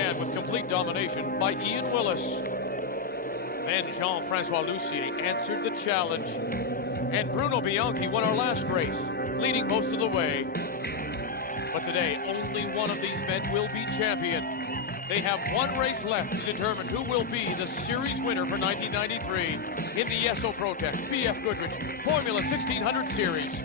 began with complete domination by Ian Willis. Then Jean-Francois Lucier answered the challenge. And Bruno Bianchi won our last race, leading most of the way. But today, only one of these men will be champion. They have one race left to determine who will be the series winner for 1993 in the Esso Protect BF Goodrich Formula 1600 Series.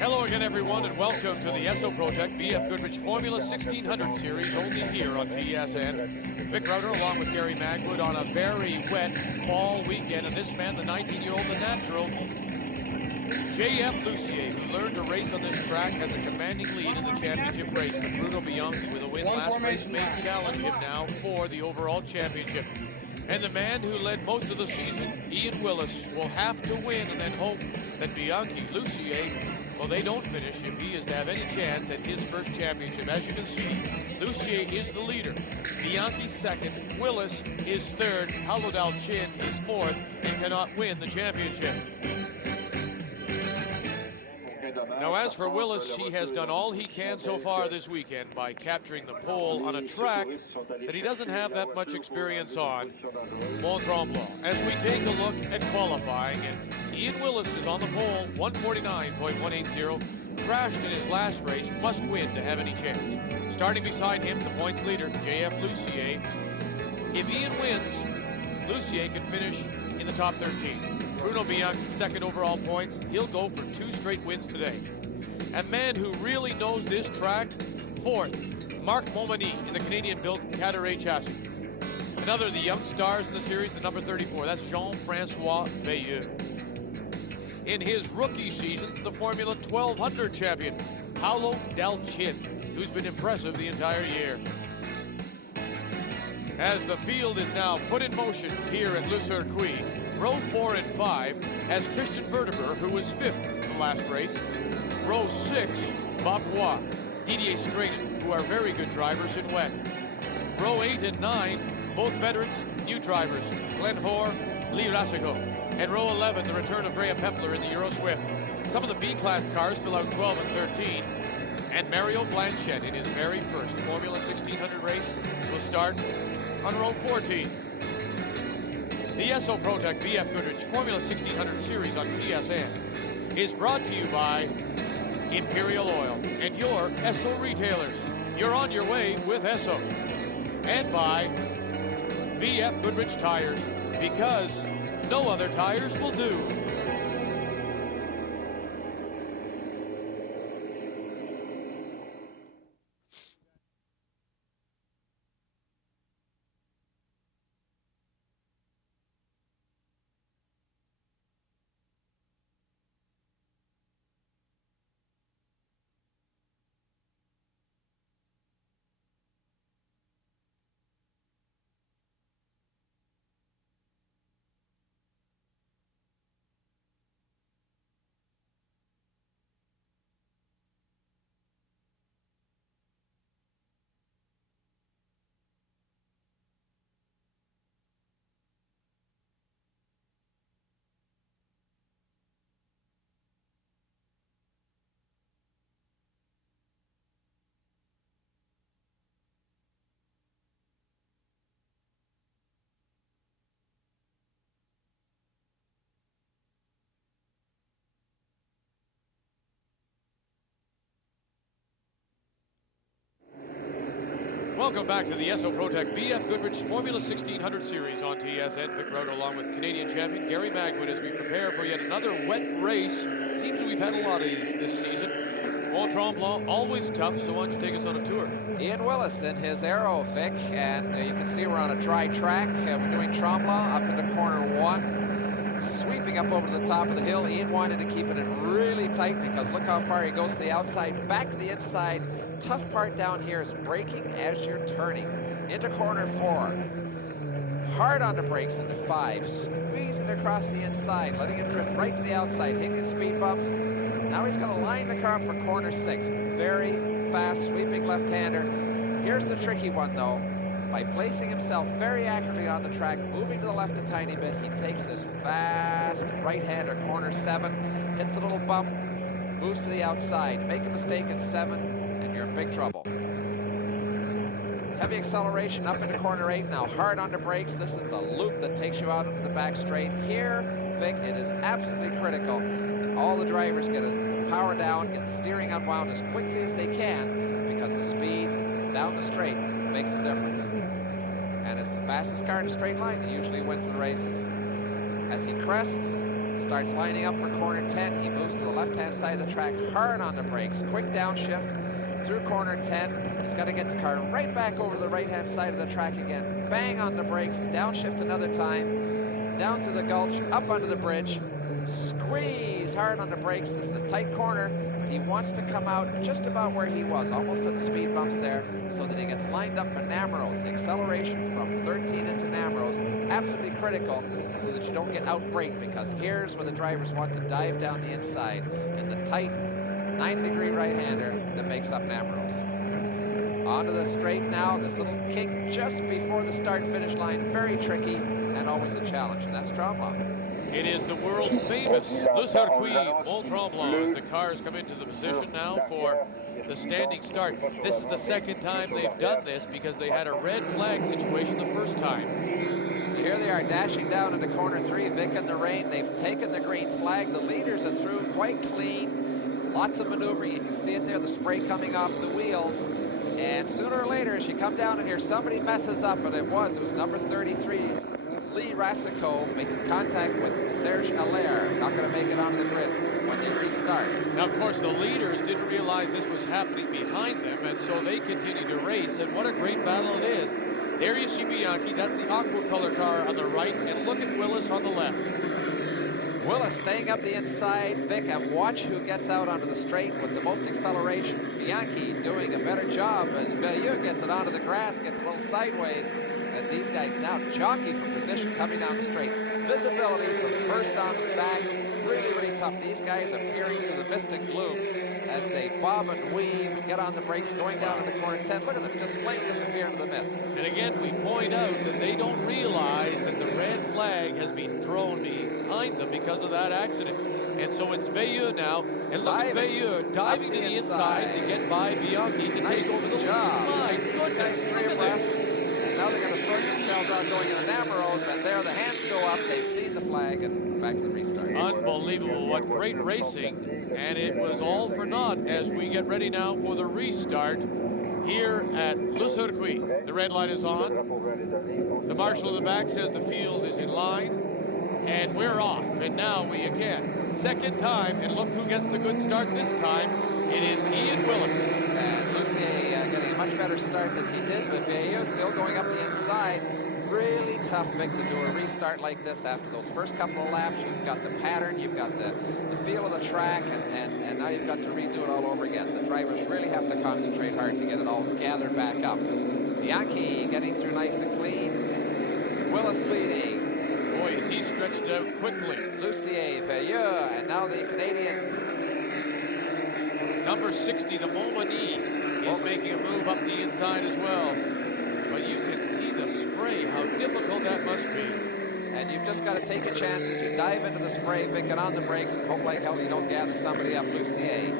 Hello again, everyone, and welcome to the Esso Protect BF Goodrich Formula 1600 Series, only here on TSN. Vic Router along with Gary Magwood on a very wet fall weekend, and this man, the 19-year-old, the natural, J.F. Lucier, who learned to race on this track, has a commanding lead in the championship race, but Bruno Bianchi, with a win last race, may challenge him now for the overall championship. And the man who led most of the season, Ian Willis, will have to win and then hope that Bianchi, Lucier, well, they don't finish if he is to have any chance at his first championship. As you can see, Lucier is the leader. Bianchi second, Willis is third, Halodal Chin is fourth, and cannot win the championship. Now, as for Willis, he has done all he can so far this weekend by capturing the pole on a track that he doesn't have that much experience on, Mont Tremblant. As we take a look at qualifying, and Ian Willis is on the pole, 149.180, crashed in his last race, must win to have any chance. Starting beside him, the points leader, J.F. Lucier. If Ian wins, Lucier can finish in the top 13. Bruno Bianchi, second overall points. He'll go for 2 straight wins today. A man who really knows this track, fourth, Marc Momani in the Canadian-built Cateray chassis. Another of the young stars in the series, the number 34, that's Jean-Francois Bayeux. In his rookie season, the Formula 1200 champion, Paolo Del Chin, who's been impressive the entire year. As the field is now put in motion here at Le Circuit, row 4 and 5 has Christian Verteber, who was 5th in the last race. Row 6, Bob Bois, Didier Straden, who are very good drivers in wet. Row 8 and 9, both veterans, new drivers, Glenn Hoare, Lee Rassico. And row 11, the return of Graham Pepler in the Euro Swift. Some of the B-class cars fill out 12 and 13. And Mario Blanchette, in his very first Formula 1600 race, will start on row 14. The Esso Protect BF Goodrich Formula 1600 Series on TSN is brought to you by Imperial Oil and your Esso retailers. You're on your way with Esso. And by BF Goodrich Tires, because no other tires will do. Welcome back to the Esso Protect BF Goodrich Formula 1600 Series on TSN. Vic Router along with Canadian champion Gary Magwood as we prepare for yet another wet race. Seems that we've had a lot of these this season. Mont Tremblant, always tough, so why don't you take us on a tour? Ian Willis in his Aero, Vic, and you can see we're on a dry track. We're doing Tremblant up into corner 1. Sweep coming up over the top of the hill. Ian wanted to keep it in really tight because look how far he goes to the outside, back to the inside. Tough part down here is braking as you're turning. Into corner 4. Hard on the brakes into 5. Squeezing across the inside, letting it drift right to the outside, hitting the speed bumps. Now he's going to line the car up for corner 6. Very fast, sweeping left-hander. Here's the tricky one, though. By placing himself very accurately on the track, moving to the left a tiny bit, he takes this fast right-hander, corner 7, hits a little bump, moves to the outside. Make a mistake at 7, and you're in big trouble. Heavy acceleration up into corner 8 now, hard on the brakes. This is the loop that takes you out into the back straight. Here, Vic, it is absolutely critical that all the drivers get the power down, get the steering unwound as quickly as they can, because the speed down the straight makes a difference. And it's the fastest car in a straight line that usually wins the races. As he crests, starts lining up for corner 10, he moves to the left-hand side of the track, hard on the brakes, quick downshift through corner 10. He's got to get the car right back over to the right-hand side of the track again. Bang on the brakes, downshift another time, down to the gulch, up onto the bridge, squeeze hard on the brakes. This is a tight corner, but he wants to come out just about where he was, almost on the speed bumps there, so that he gets lined up for Namrose. The acceleration from 13 into Namrose, absolutely critical, so that you don't get out-braked, because here's where the drivers want to dive down the inside in the tight 90-degree right-hander that makes up Namrose. Onto the straight now, this little kink just before the start-finish line, very tricky and always a challenge, and that's Tremblant. It is the world-famous Le Circuit Mont Tremblant as the cars come into the position now for the standing start. This is the second time they've done this because they had a red flag situation the first time. So here they are dashing down into corner 3, Vic in the rain. They've taken the green flag. The leaders are through quite clean. Lots of maneuvering. You can see it there, the spray coming off the wheels. And sooner or later, as you come down in here, somebody messes up, and it was number 33, Lee Rasico, making contact with Serge Allaire. Not going to make it onto the grid when they restart. Now, of course, the leaders didn't realize this was happening behind them, and so they continued to race, and what a great battle it is. There you see Bianchi, that's the aqua color car on the right, and look at Willis on the left. Willis staying up the inside, Vic, and watch who gets out onto the straight with the most acceleration. Bianchi doing a better job as Veilleux gets it onto the grass, gets a little sideways, as these guys now jockey for position coming down the straight. Visibility from first on back, really, really tough. These guys are peering through the mist and gloom as they bob and weave and get on the brakes, going down into corner 10. Look at them, just plain disappear into the mist. And again, we point out that they don't realize that the red flag has been thrown behind them because of that accident. And so it's Veilleux now, and look at Veilleux diving to the inside to get by Bianchi to take over the job. My goodness, look at this. And now they're going to sort themselves out going into Namrose, and there the hands go up. They've seen the flag, and back to the restart. Unbelievable, what great racing. And it was all for naught as we get ready now for the restart here at Le Circuit. The red light is on. The marshal of the back says the field is in line. And we're off. And now we again, second time, and look who gets the good start this time. It is Ian Willis. And Lucier getting a much better start than he did, but Veilleux still going up the inside. Really tough, Vic, to do a restart like this after those first couple of laps. You've got the pattern, you've got the feel of the track, and now you've got to redo it all over again. The drivers really have to concentrate hard to get it all gathered back up. Bianchi getting through nice and clean. Willis leading. Boy, is he stretched out quickly. Lucier, Veilleux, and now the Canadian. Number 60, the Montmagny, is making a move up the inside as well. But you can see the spray, how difficult that must be. And you've just got to take a chance as you dive into the spray, Vic, get on the brakes, and hope like hell you don't gather somebody up. Lucier.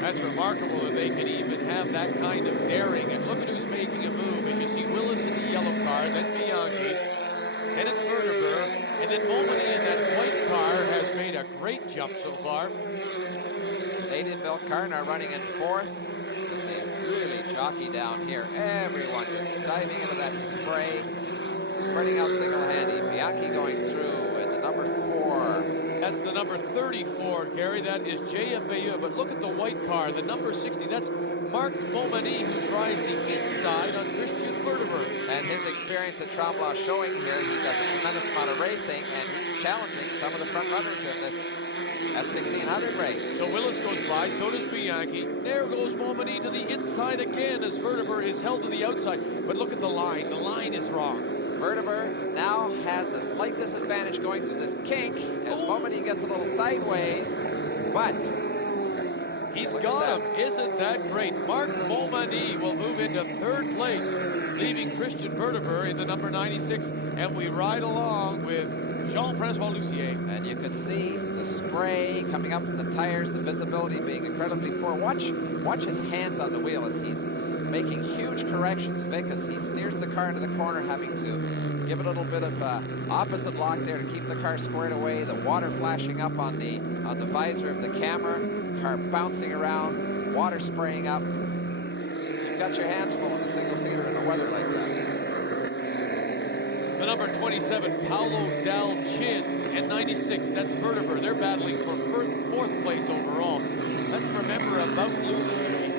That's remarkable that they can even have that kind of daring. And look at who's making a move. As you see Willis in the yellow car, then Bianchi, and it's Verderberg, and then Montmagny in that white car has made a great jump so far. Canadian-built car now running in fourth. They really jockey down here. Everyone just diving into that spray, spreading out single-handed. Bianchi going through in the number 4. That's the number 34, Gary. That is J.F. Veilleux. But look at the white car, the number 60. That's Marc Montmagny, who tries the inside on Christian Verteber. And his experience at Tremblant showing here, he does a tremendous amount of racing, and he's challenging some of the front runners in this F1600 race. So Willis goes by, so does Bianchi. There goes Momini to the inside again as Verteber is held to the outside. But look at the line. The line is wrong. Verteber now has a slight disadvantage going through this kink as Momini gets a little sideways, but he's got him. Isn't that great? Marc Momini will move into third place, leaving Christian Verteber in the number 96, and we ride along with Jean-Francois Lussier. And you can see the spray coming up from the tires, the visibility being incredibly poor. Watch his hands on the wheel as he's making huge corrections, Vic, as he steers the car into the corner, having to give it a little bit of opposite lock there to keep the car squared away. The water flashing up on the visor of the camera, car bouncing around, water spraying up. You've got your hands full in a single-seater in the weather like that. The number 27, Paolo Dal Chin, and 96, that's Verteber. They're battling for fourth place overall. Let's remember about Lussier.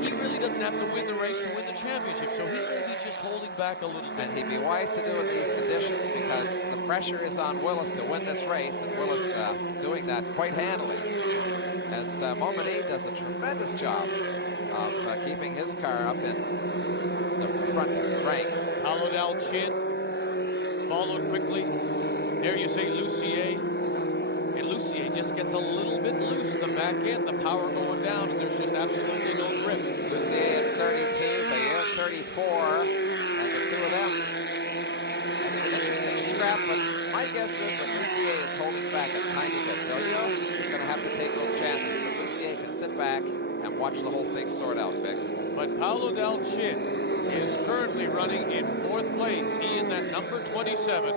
He really doesn't have to win the race to win the championship, so he may be just holding back a little bit. And he'd be wise to do it in these conditions because the pressure is on Willis to win this race, and Willis doing that quite handily. As Momini does a tremendous job of keeping his car up in the front ranks. Paolo Dal Chin followed quickly. There you say Lussier. And Lussier just gets a little bit loose. The back end, the power going down, and there's just absolutely no grip. Lussier at 32, Vailleur at 34, and the two of them. An interesting scrap, but my guess is that Lussier is holding back a tiny bit. Vailleur is going to have to take those chances, but Lussier can sit back and watch the whole thing sort out, Vic. But Paolo Dal Chin is currently running in fourth place. He in that number 27.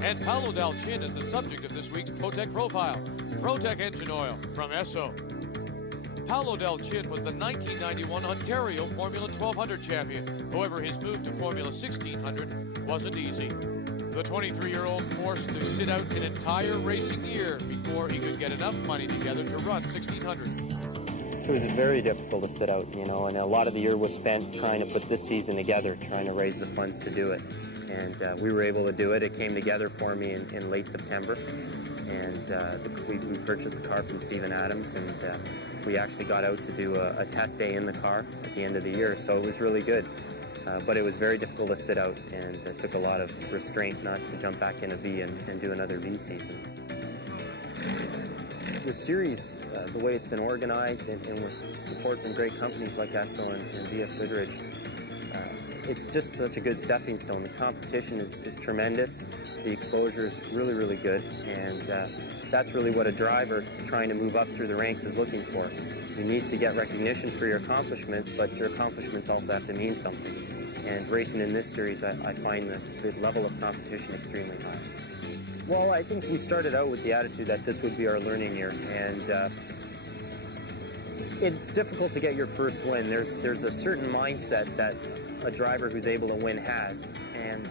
And Paolo Dal Chin is the subject of this week's ProTech Profile. ProTech engine oil from Esso. Paolo Dal Chin was the 1991 Ontario Formula 1200 champion. However, his move to Formula 1600 wasn't easy. The 23-year-old forced to sit out an entire racing year before he could get enough money together to run 1600. It was very difficult to sit out, and a lot of the year was spent trying to put this season together, trying to raise the funds to do it. And we were able to do it. It came together for me in late September. And we purchased the car from Stephen Adams, and we actually got out to do a test day in the car at the end of the year. So it was really good. But it was very difficult to sit out, and it took a lot of restraint not to jump back in a V and do another V season. The series, the way it's been organized and with support from great companies like Esso and VF Goodrich, it's just such a good stepping stone. The competition is tremendous. The exposure is really, really good. And that's really what a driver trying to move up through the ranks is looking for. You need to get recognition for your accomplishments, but your accomplishments also have to mean something. And racing in this series, I find the level of competition extremely high. Well, I think we started out with the attitude that this would be our learning year, and it's difficult to get your first win. There's a certain mindset that a driver who's able to win has, and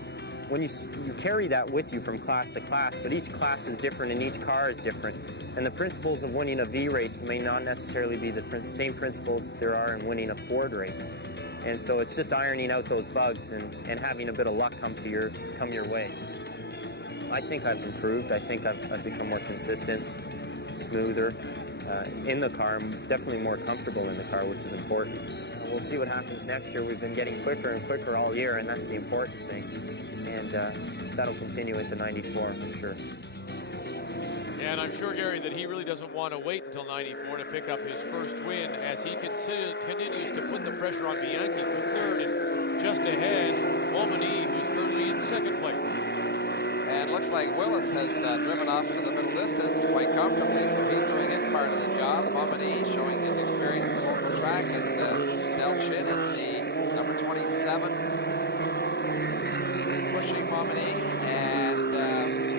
when you carry that with you from class to class, but each class is different and each car is different, and the principles of winning a V race may not necessarily be the same principles there are in winning a Ford race. And so it's just ironing out those bugs and having a bit of luck come your way. I think I've improved. I think I've become more consistent, smoother in the car. I'm definitely more comfortable in the car, which is important. We'll see what happens next year. We've been getting quicker and quicker all year, and that's the important thing. And that'll continue into 94, I'm sure. And I'm sure, Gary, that he really doesn't want to wait until 94 to pick up his first win as he continues to put the pressure on Bianchi for third, and just ahead, Momini, who's currently in second place. And looks like Willis has driven off into the middle distance quite comfortably, so he's doing his part of the job. Momini showing his experience in the local track, and Dal Chin in the number 27 pushing Momini, and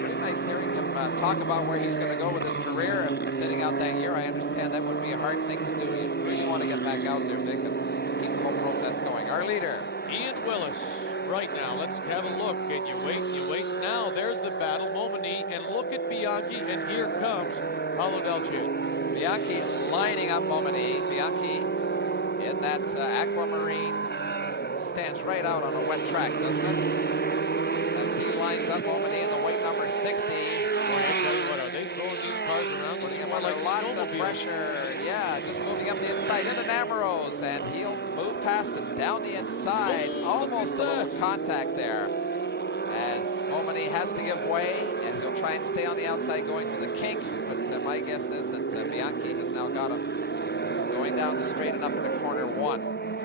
pretty nice hearing him talk about where he's going to go with his career. And sitting out that year, I understand that would be a hard thing to do. You really want to get back out there, Vic, and keep the whole process going. Our leader, Ian Willis. Right now, let's have a look, and you wait. Now, there's the battle, Momini, and look at Bianchi, and here comes Paolo Dal Chin. Bianchi lining up Momini. Bianchi in that aquamarine stands right out on a wet track, doesn't it? As he lines up Momini in the white number 60. Are they throwing these cars around? Putting him More under like lots of snowmobiles. pressure. Yeah, just moving up the inside into Nameros, and he'll move past him down the inside. Oh, Almost a look at little that. contact there. As Momini has to give way, and he'll try and stay on the outside going through the kink. But my guess is that Bianchi has now got him going down the straight and up into corner 1.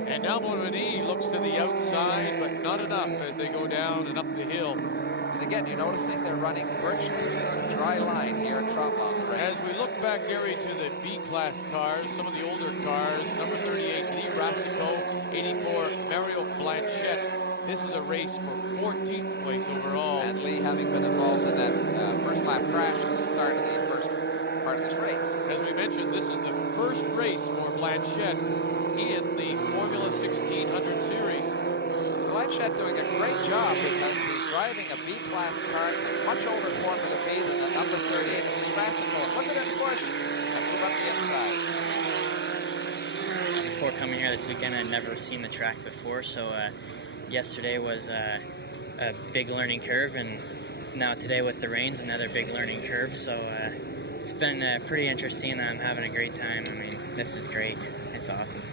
And now Momini looks to the outside, but not enough as they go down and up the hill. And again, you're noticing they're running virtually a dry line here at Tremblant. As we look back, Gary, to the B-class cars, some of the older cars, number 38, Lee Rassico, 84, Mario Blanchette. This is a race for 14th place overall. And Lee having been involved in that first lap crash at the start of the first part of this race. As we mentioned, this is the first race for Blanchette in the Formula 1600 series. Blanchette doing a great job because he's driving a B-class car. It's a much older Formula B than the number 38 Lee Rassico. Look at him push and move up the inside. Before coming here this weekend, I'd never seen the track before, so yesterday was a big learning curve, and now today with the rains, another big learning curve. So it's been pretty interesting. I'm having a great time. I mean, this is great. It's awesome.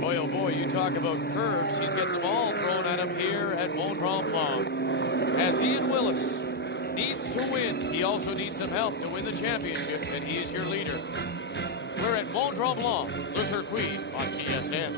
Boy, oh boy, you talk about curves. He's getting them all thrown at him here at Mont Tremblant. As Ian Willis needs to win, he also needs some help to win the championship, and he is your leader. We're at Mont Tremblant, Le Circuit on TSN.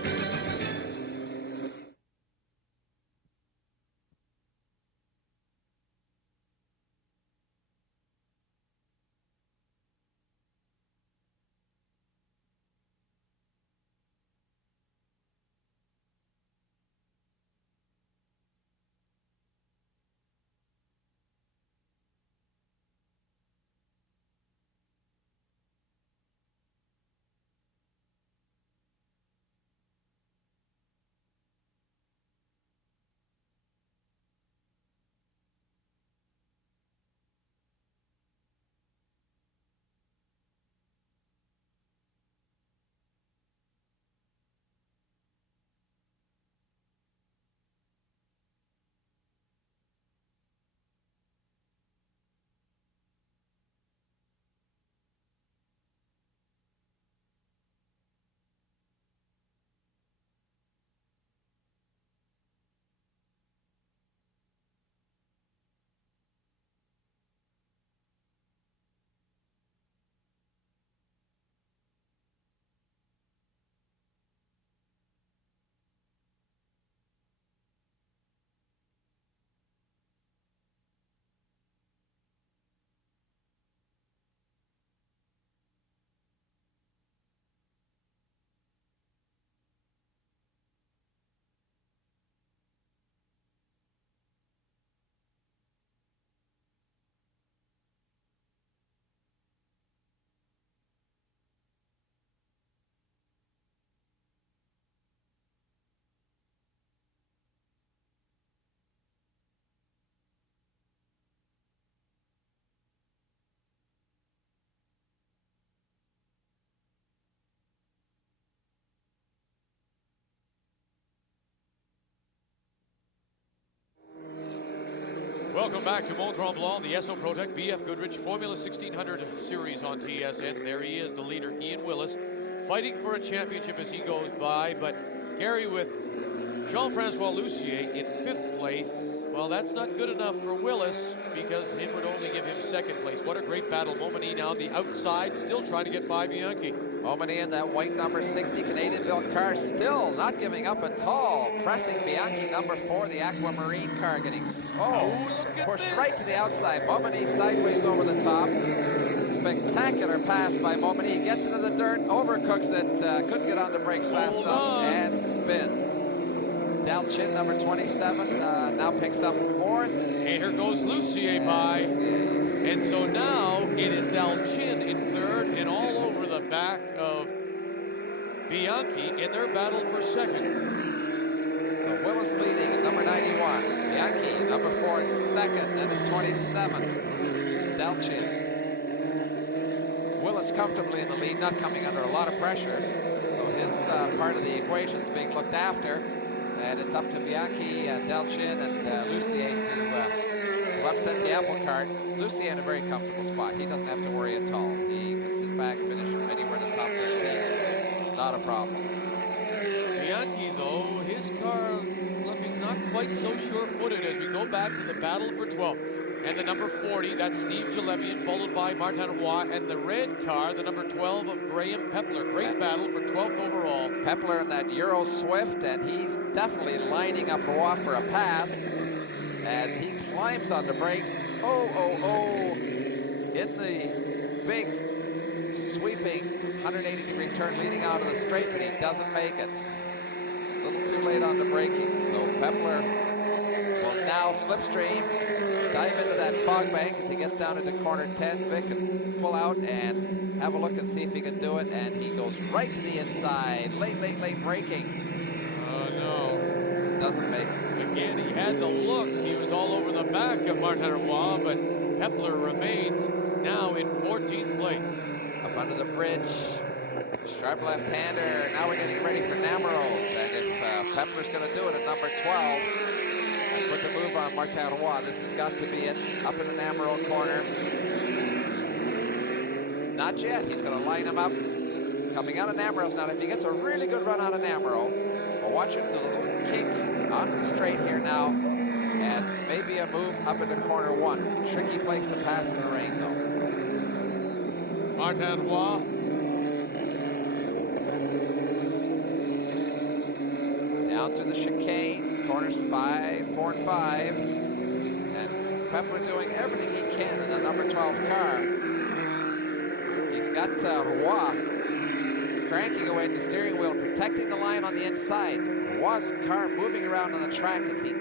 Welcome back to Mont Tremblant, the Esso Protec BF Goodrich Formula 1600 series on TSN. There he is, the leader, Ian Willis, fighting for a championship as he goes by. But Gary, with Jean-Francois Lussier in 5th place, well, that's not good enough for Willis because it would only give him 2nd place. What a great battle. Momini now on the outside, still trying to get by Bianchi. Momini in that white number 60 Canadian-built car, still not giving up at all. Pressing Bianchi number 4, the Aquamarine car, getting look at pushed this. right to the outside. Momini sideways over the top. Spectacular pass by Momini. He gets into the dirt, overcooks it, couldn't get on the brakes fast enough, and spins. Dalchin, number 27, now picks up 4th. And here goes Lussier by. And so now it is Dalchin in 3rd and all over the back of Bianchi in their battle for 2nd. So Willis leading at number 91. Bianchi, number 4 at 2nd. That is 27. Dalchin. Willis comfortably in the lead, not coming under a lot of pressure. So his part of the equation is being looked after. And it's up to Bianchi, Delchin, and Lucier to upset the apple cart. Lucier in a very comfortable spot. He doesn't have to worry at all. He can sit back, finish anywhere in the top 15. Not a problem. Bianchi, though, his car looking not quite so sure-footed as we go back to the battle for 12th. And the number 40, that's Steve Jalebian, followed by Martin Roy. And the red car, the number 12 of Graham Pepler. Great battle for 12th overall. Pepler in that Euro Swift, and he's definitely lining up Roy for a pass as he climbs on the brakes. Oh, in the big, sweeping 180-degree turn leading out of the straight, but he doesn't make it. A little too late on the braking, so Pepler will now slipstream, dive into that fog bank as he gets down into corner 10. Vic can pull out and have a look and see if he can do it, and he goes right to the inside. Late braking. Oh, no. Doesn't make it. Again, he had the look. He was all over the back of Martin Roy, but Pepler remains now in 14th place. Up under the bridge. Sharp left-hander. Now we're getting ready for Nameros. And if Pepler's going to do it at number 12, and put the move on Martin Roy, this has got to be it. Up in the Namero corner. Not yet. He's going to line him up. Coming out of Nameros now. If he gets a really good run out of Namero, we'll watch him do a little kick onto the straight here now. And maybe a move up into corner 1. Tricky place to pass in the rain, though. Martin Roy. Down through the chicane, corners 5, 4, and 5. And Pepler doing everything he can in the number 12 car. He's got Roy cranking away at the steering wheel, protecting the line on the inside. Roy's car moving around on the track as he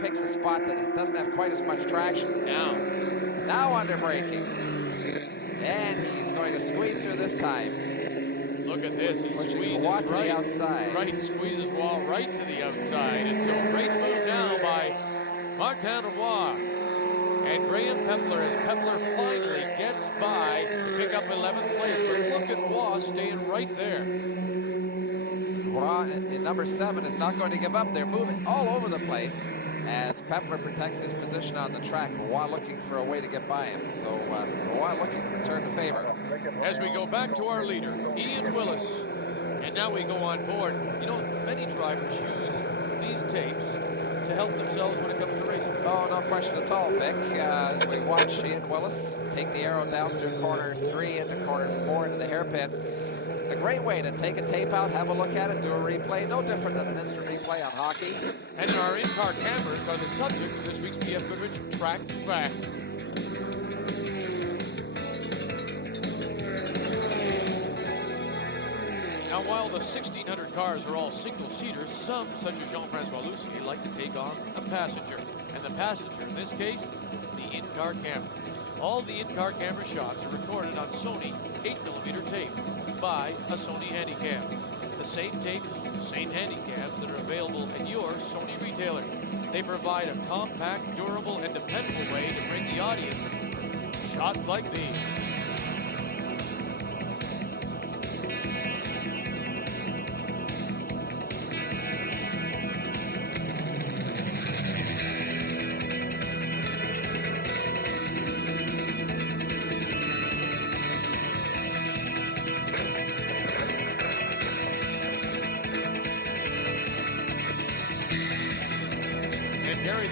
picks a spot that doesn't have quite as much traction. Now under braking. And he's going to squeeze through this time. Look at this, he squeezes Roy to the outside. Squeezes Roy right to the outside. And so great move now by Martin Roy. And Graham Pepler, as Pepler finally gets by to pick up 11th place. But look at Roy staying right there. Roy in number 7 is not going to give up. They're moving all over the place as Pepler protects his position on the track. Roy looking for a way to get by him. So Roy looking to return the favor. As we go back to our leader, Ian Willis. And now we go on board. You know, many drivers use these tapes to help themselves when it comes to racing. Oh, no question at all, Vic. As we watch Ian Willis take the arrow down through corner 3 into corner 4 into the hairpin. A great way to take a tape out, have a look at it, do a replay. No different than an instant replay on hockey. And our in-car cameras are the subject of this week's BF Goodrich Track Fact. Now, while the 1600 cars are all single-seaters, some, such as Jean-Francois Lucier, like to take on a passenger. And the passenger, in this case, the in-car camera. All the in-car camera shots are recorded on Sony 8mm tape by a Sony Handycam. The same tapes, the same Handycams that are available at your Sony retailer. They provide a compact, durable, and dependable way to bring the audience shots like these.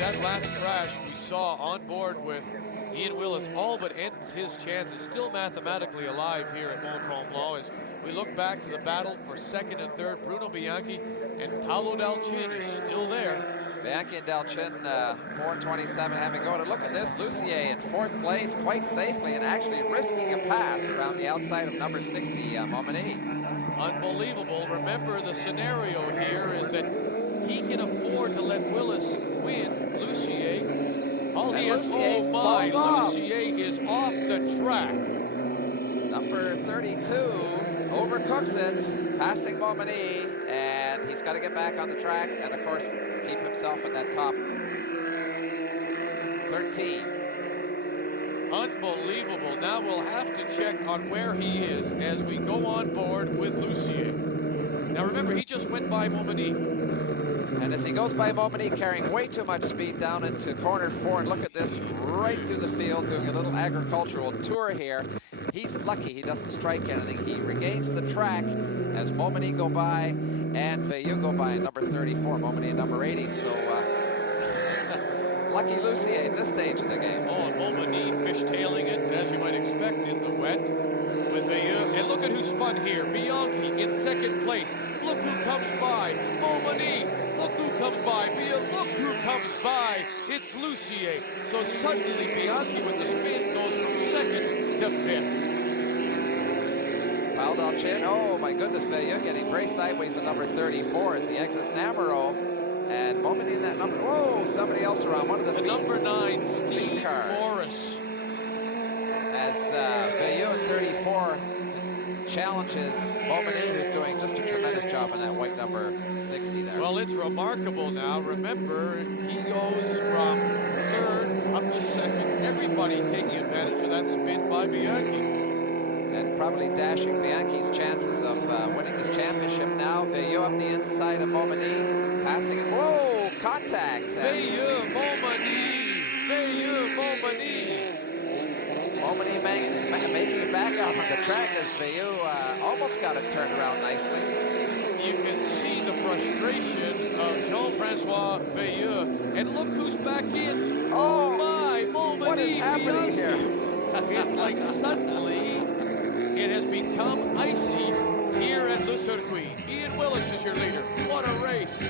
That last crash we saw on board with Ian Willis all but ends his chances, still mathematically alive here at Mont Tremblant as we look back to the battle for 2nd and 3rd. Bruno Bianchi and Paolo Delchin is still there. Bianchi and Delchin, 4:27, having go to look at this. Lucier in 4th place quite safely and actually risking a pass around the outside of number 60, Momini. Unbelievable. Remember, the scenario here is that he can afford to let Willis win. Lucier, all he has, oh my, Lucier is off the track. Number 32 overcooks it, passing Momini, and he's got to get back on the track and, of course, keep himself in that top 13. Unbelievable. Now we'll have to check on where he is as we go on board with Lucier. Now remember, he just went by Momini. And as he goes by Momini, carrying way too much speed down into corner 4, and look at this, right through the field, doing a little agricultural tour here. He's lucky he doesn't strike anything. He regains the track as Momini go by and Veilleux go by, number 34, Momini and number 80. So lucky Lucier at this stage of the game. Oh, and Momini fishtailing it, as you might expect, in the wet with Veilleux. And look at who spun here. Bianchi in second place. Look who comes by. Momini. Look who comes by. Veilleux. Look who comes by. It's Lucier. So suddenly Bianchi with the spin goes from second to 5th. Chin. Oh my goodness, Veilleux getting very sideways on number 34 as he exits Namaro. And Momini in that number. Whoa, somebody else around. One of the number 9, Steve Morris. As Veilleux at 34 challenges Momini, who's doing just a tremendous job on that white number 60 there. Well, it's remarkable now. Remember, he goes from 3rd up to 2nd. Everybody taking advantage of that spin by Bianchi. And probably dashing Bianchi's chances of winning this championship now. Veilleux up the inside of Momini, passing it. Whoa, contact. Veilleux, Momini. Veilleux, Momini. Momini making it back out on the track as Veilleux almost got it turned around nicely. You can see the frustration of Jean-Francois Veilleux. And look who's back in. Oh my, Momini. What is happening here? It's like suddenly it has become icy here at Le Circuit. Ian Willis is your leader. What a race.